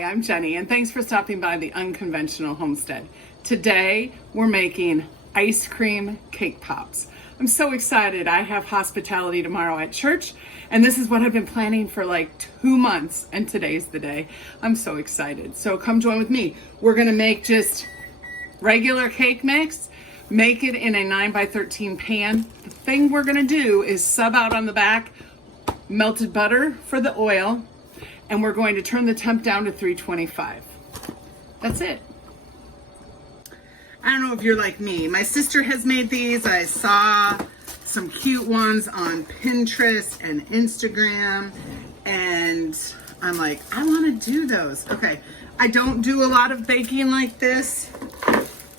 Hi, I'm Jenny, and thanks for stopping by the Unconventional Homestead. Today, we're making ice cream cake pops. I'm so excited. I have hospitality tomorrow at church, and this is what I've been planning for like 2 months, and today's the day. I'm so excited. So come join with me. We're gonna make just regular cake mix, make it in a 9x13 pan. The thing we're gonna do is sub out on the back melted butter for the oil, and we're going to turn the temp down to 325. That's it. I don't know if you're like me. My sister has made these. I saw some cute ones on Pinterest and Instagram, and I'm like, I want to do those. Okay, I don't do a lot of baking like this,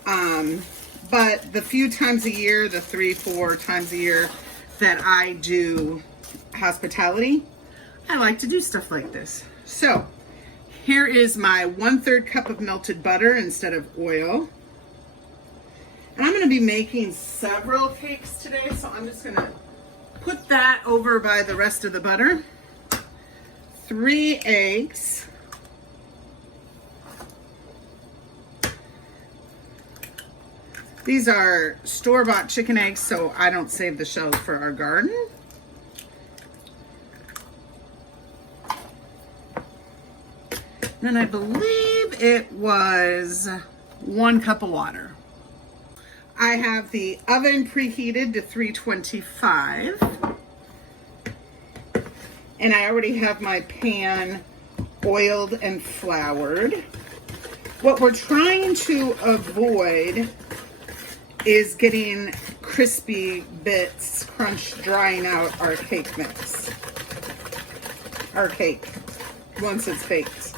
but the few times a year, the 3-4 times a year that I do hospitality, I like to do stuff like this. So here is my 1/3 cup of melted butter instead of oil. And I'm going to be making several cakes today, so I'm just going to put that over by the rest of the butter. 3 eggs. These are store-bought chicken eggs, so I don't save the shells for our garden. Then I believe it was 1 cup of water. I have the oven preheated to 325. And I already have my pan oiled and floured. What we're trying to avoid is getting crispy bits drying out our cake mix. Our cake, once it's baked.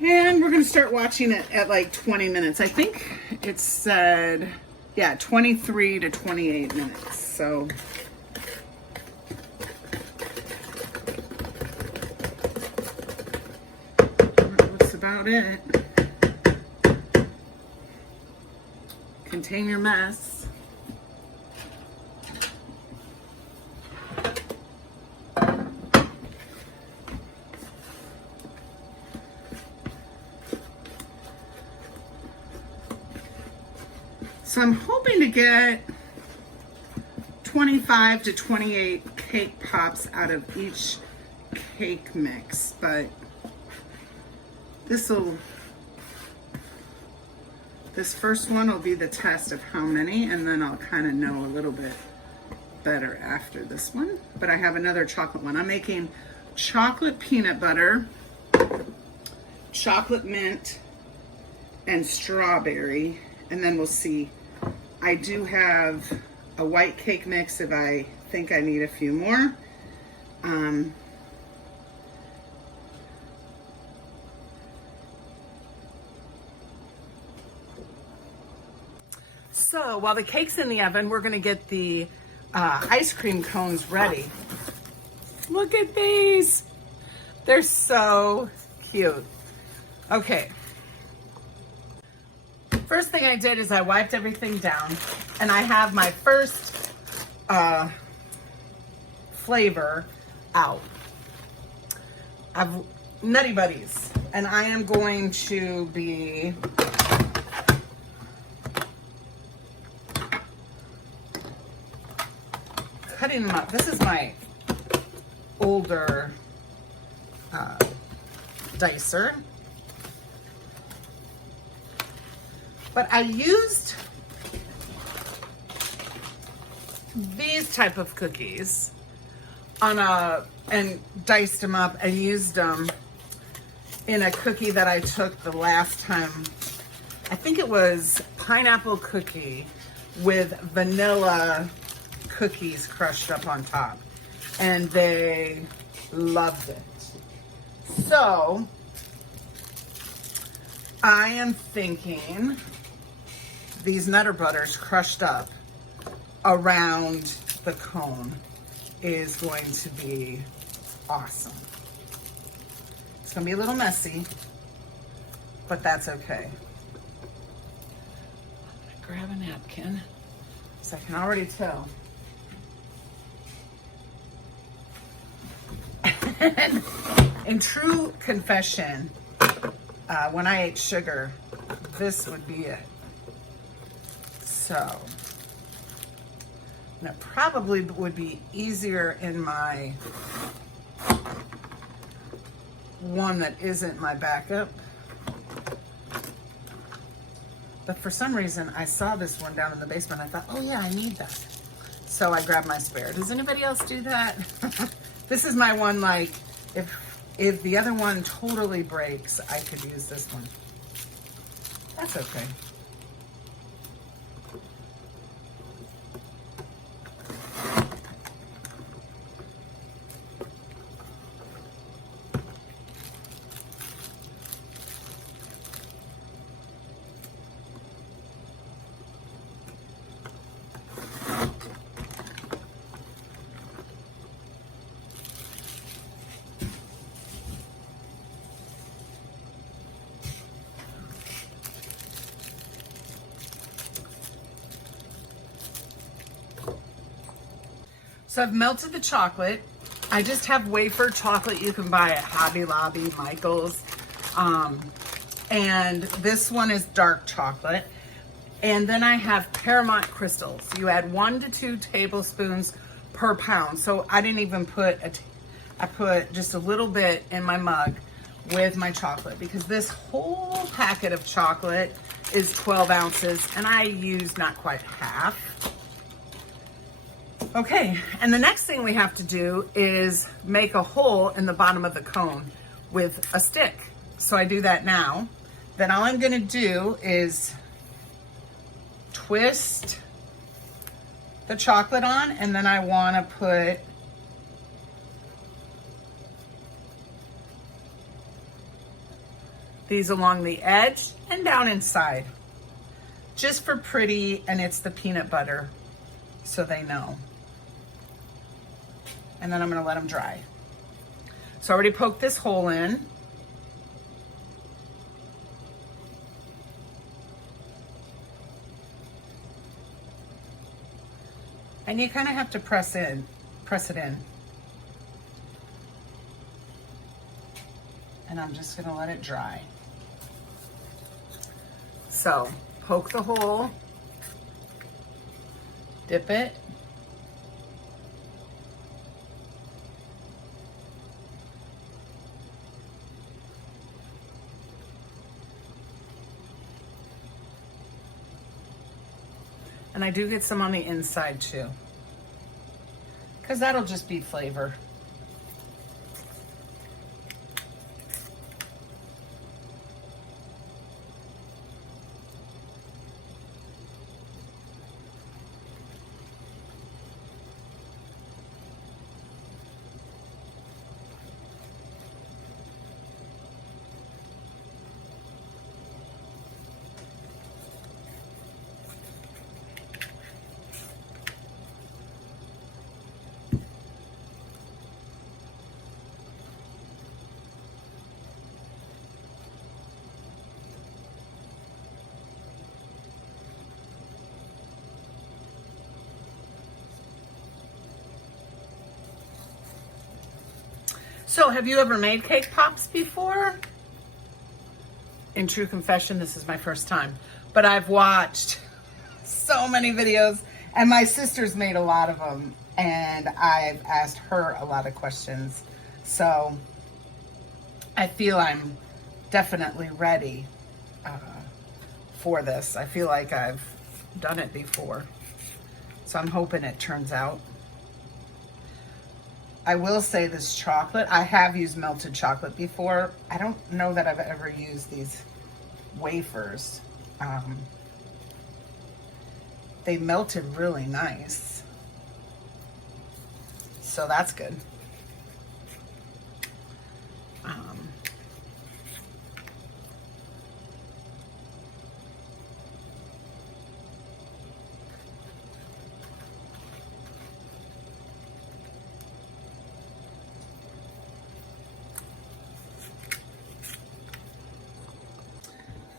And we're going to start watching it at like 20 minutes. I think it said, yeah, 23 to 28 minutes. So that's about it. Contain your mess. So I'm hoping to get 25 to 28 cake pops out of each cake mix, but this first one will be the test of how many, and then I'll kind of know a little bit better after this one. But I have another chocolate one. I'm making chocolate peanut butter, chocolate mint, and strawberry, and then we'll see. I do have a white cake mix if I think I need a few more. So while the cake's in the oven, we're gonna get the ice cream cones ready. Look at these. They're so cute. Okay. First thing I did is I wiped everything down, and I have my first flavor out. I've Nutty Buddies, and I am going to be cutting them up. This is my older dicer. But I used these type of cookies and diced them up and used them in a cookie that I took the last time. I think it was pineapple cookie with vanilla cookies crushed up on top, and they loved it. So I am thinking these Nutter Butters crushed up around the cone is going to be awesome. It's gonna be a little messy, but that's okay. I'm gonna grab a napkin, so I can already tell. And in true confession, when I ate sugar, this would be it. So, and it probably would be easier in my one that isn't my backup. But for some reason, I saw this one down in the basement. I thought, oh yeah, I need that. So I grabbed my spare. Does anybody else do that? This is my one, like, if the other one totally breaks, I could use this one. That's okay. So I've melted the chocolate. I just have wafer chocolate you can buy at Hobby Lobby, Michael's. And this one is dark chocolate. And then I have Paramount crystals. You add 1 to 2 tablespoons per pound. So I didn't even put, I put just a little bit in my mug with my chocolate, because this whole packet of chocolate is 12 ounces and I use not quite half. Okay, and the next thing we have to do is make a hole in the bottom of the cone with a stick. So I do that now. Then all I'm gonna do is twist the chocolate on, and then I wanna put these along the edge and down inside, just for pretty, and it's the peanut butter, so they know. And then I'm gonna let them dry. So I already poked this hole in. And you kind of have to press it in. And I'm just gonna let it dry. So, poke the hole, dip it, and I do get some on the inside too, because that'll just be flavor. So, have you ever made cake pops before? In true confession, this is my first time. But I've watched so many videos, and my sister's made a lot of them, and I've asked her a lot of questions. So, I feel I'm definitely ready for this. I feel like I've done it before. So, I'm hoping it turns out. I will say this chocolate, I have used melted chocolate before. I don't know that I've ever used these wafers. They melted really nice. So that's good.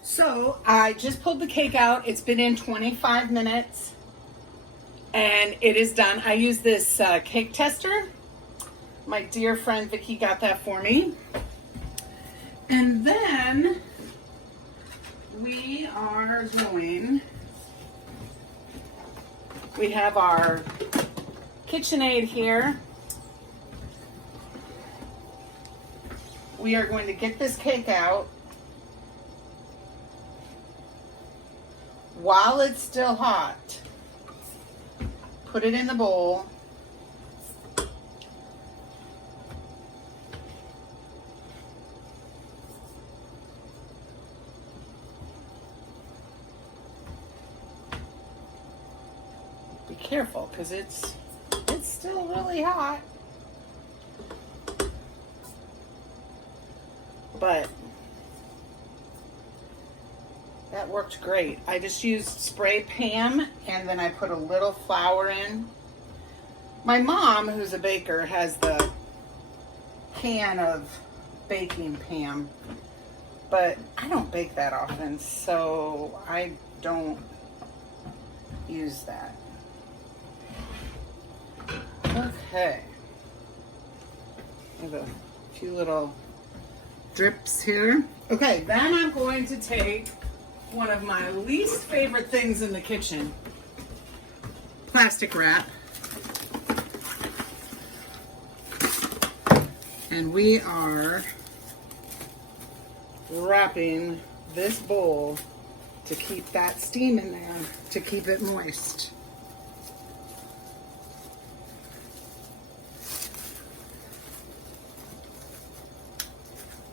So I just pulled the cake out. It's been in 25 minutes and it is done. I use this cake tester. My dear friend Vicki got that for me. And then we have our KitchenAid here. We are going to get this cake out while it's still hot. Put it in the bowl. Be careful, because it's still really hot. But that worked great. I just used spray Pam, and then I put a little flour in. My mom, who's a baker, has the can of baking Pam, but I don't bake that often, so I don't use that. Okay. I have a few little drips here. Okay, then I'm going to take one of my least favorite things in the kitchen, plastic wrap. And we are wrapping this bowl to keep that steam in there, to keep it moist.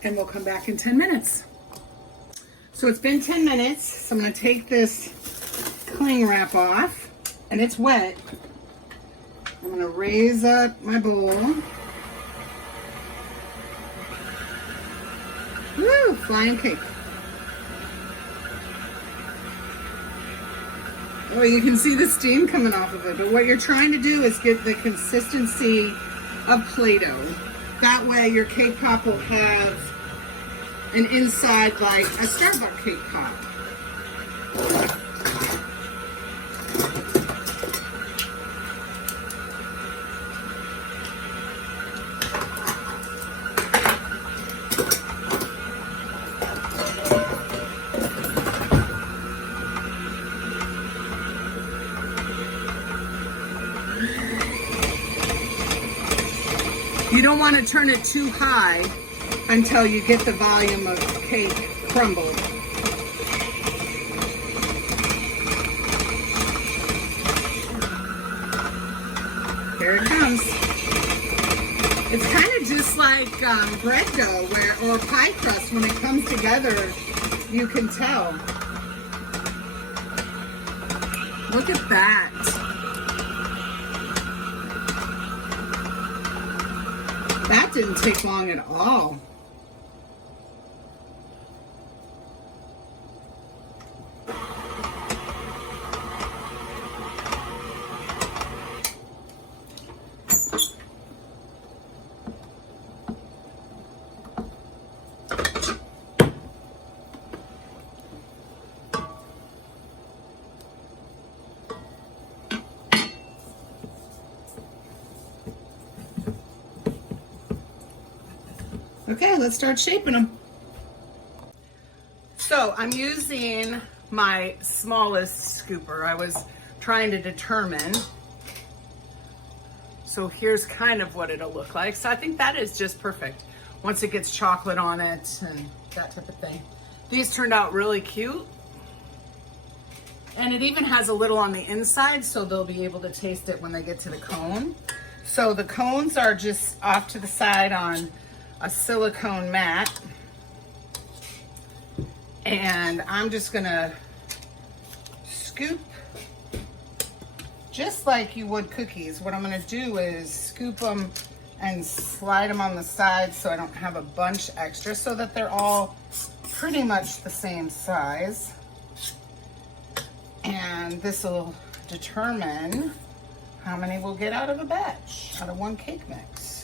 And we'll come back in 10 minutes. So it's been 10 minutes, so I'm gonna take this cling wrap off, and it's wet. I'm gonna raise up my bowl. Woo, flying cake. Oh, you can see the steam coming off of it, but what you're trying to do is get the consistency of Play-Doh. That way your cake pop will have an inside like a Starbucks cake pop. You don't want to turn it too high until you get the volume of cake crumbled. Here it comes. It's kind of just like bread dough or pie crust. When it comes together, you can tell. Look at that. That didn't take long at all. Okay, let's start shaping them. So I'm using my smallest scooper. I was trying to determine. So here's kind of what it'll look like. So I think that is just perfect once it gets chocolate on it and that type of thing. These turned out really cute. And it even has a little on the inside, so they'll be able to taste it when they get to the cone. So the cones are just off to the side on a silicone mat, and I'm just gonna scoop just like you would cookies. What I'm gonna do is scoop them and slide them on the side so I don't have a bunch extra, so that they're all pretty much the same size. And this will determine how many we'll get out of a batch, out of one cake mix.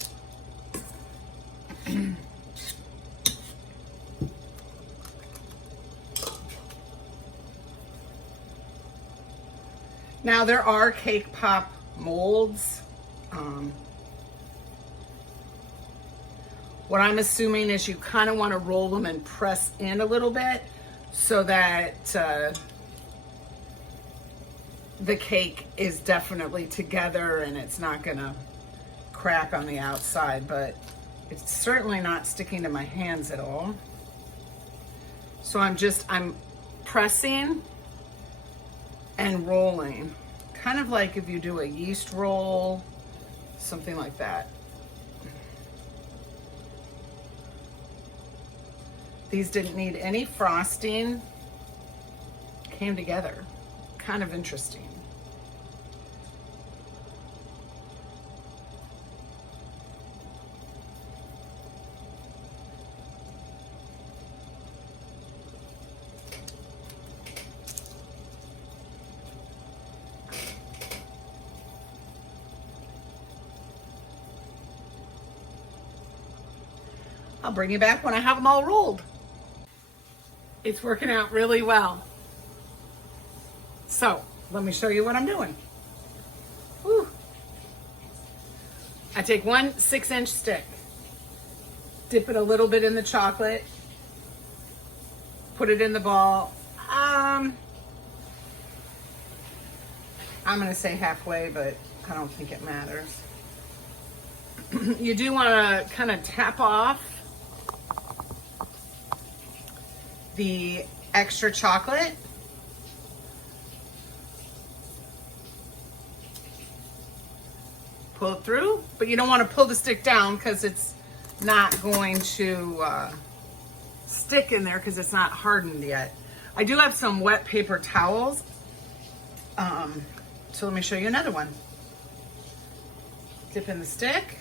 Now there are cake pop molds What I'm assuming is you kind of want to roll them and press in a little bit so that the cake is definitely together and it's not gonna crack on the outside, but it's certainly not sticking to my hands at all. So I'm pressing and rolling, kind of like if you do a yeast roll, something like that. These didn't need any frosting, came together. Kind of interesting. I'll bring you back when I have them all rolled. It's working out really well. So let me show you what I'm doing. Whew. I take one 6-inch stick, dip it a little bit in the chocolate, put it in the ball. I'm gonna say halfway, but I don't think it matters. You do want to kind of tap off the extra chocolate. Pull it through, but you don't want to pull the stick down because it's not going to stick in there because it's not hardened yet. I do have some wet paper towels. So let me show you another one. Dip in the stick.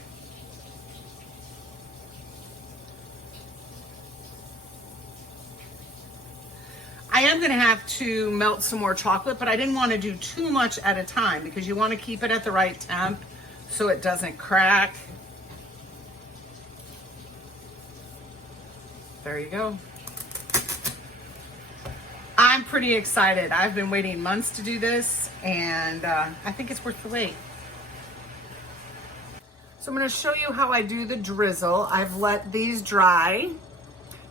I am going to have to melt some more chocolate, but I didn't want to do too much at a time because you want to keep it at the right temp so it doesn't crack. There you go. I'm pretty excited. I've been waiting months to do this, and I think it's worth the wait. So I'm going to show you how I do the drizzle. I've let these dry.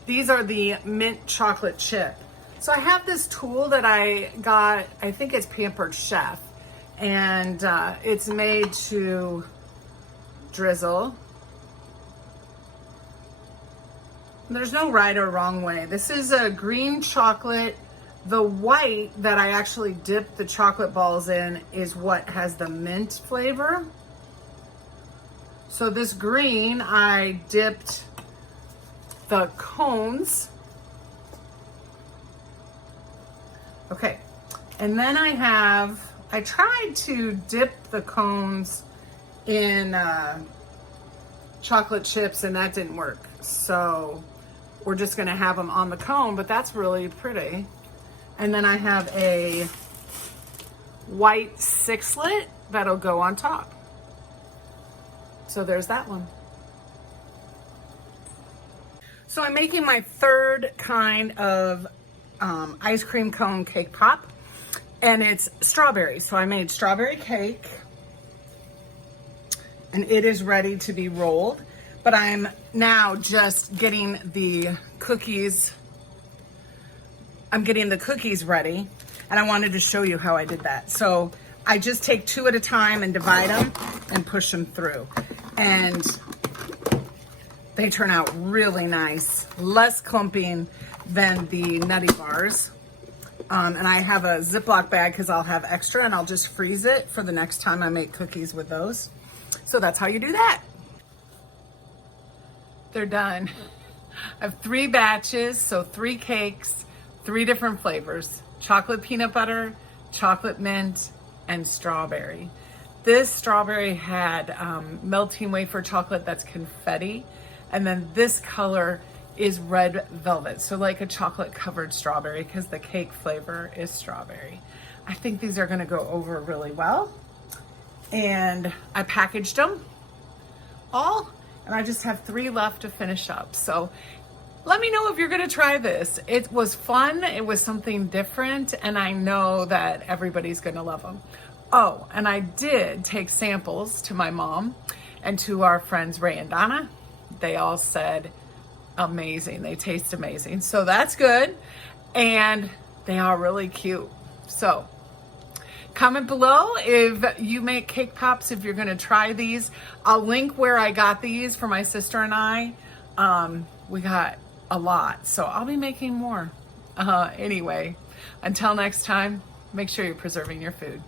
These are the mint chocolate chip. So I have this tool that I got, I think it's Pampered Chef, and it's made to drizzle. There's no right or wrong way. This is a green chocolate. The white that I actually dipped the chocolate balls in is what has the mint flavor. So this green, I dipped the cones. Okay, and then I tried to dip the cones in chocolate chips and that didn't work. So we're just gonna have them on the cone, but that's really pretty. And then I have a white 6-lit that'll go on top. So there's that one. So I'm making my third kind of ice cream cone cake pop, and it's strawberry. So I made strawberry cake and it is ready to be rolled, but I'm now just getting the cookies. I'm getting the cookies ready, and I wanted to show you how I did that. So I just take 2 at a time and divide them and push them through, and they turn out really nice, less clumping than the Nutty Bars. And I have a Ziploc bag because I'll have extra, and I'll just freeze it for the next time I make cookies with those. So that's how you do that. They're done. I have 3 batches, so 3 cakes, 3 different flavors: chocolate peanut butter, chocolate mint, and strawberry. This strawberry had melting wafer chocolate that's confetti, and then this color is red velvet, so like a chocolate covered strawberry because the cake flavor is strawberry. I think these are going to go over really well, and I packaged them all, and I just have 3 left to finish up. So let me know if you're going to try this. It was fun. It was something different, and I know that everybody's going to love them. Oh, and I did take samples to my mom and to our friends Ray and Donna. they all said amazing. They taste amazing. So that's good. And they are really cute. So comment below if you make cake pops, if you're going to try these. I'll link where I got these for my sister and I. We got a lot, so I'll be making more. Anyway, until next time, make sure you're preserving your food.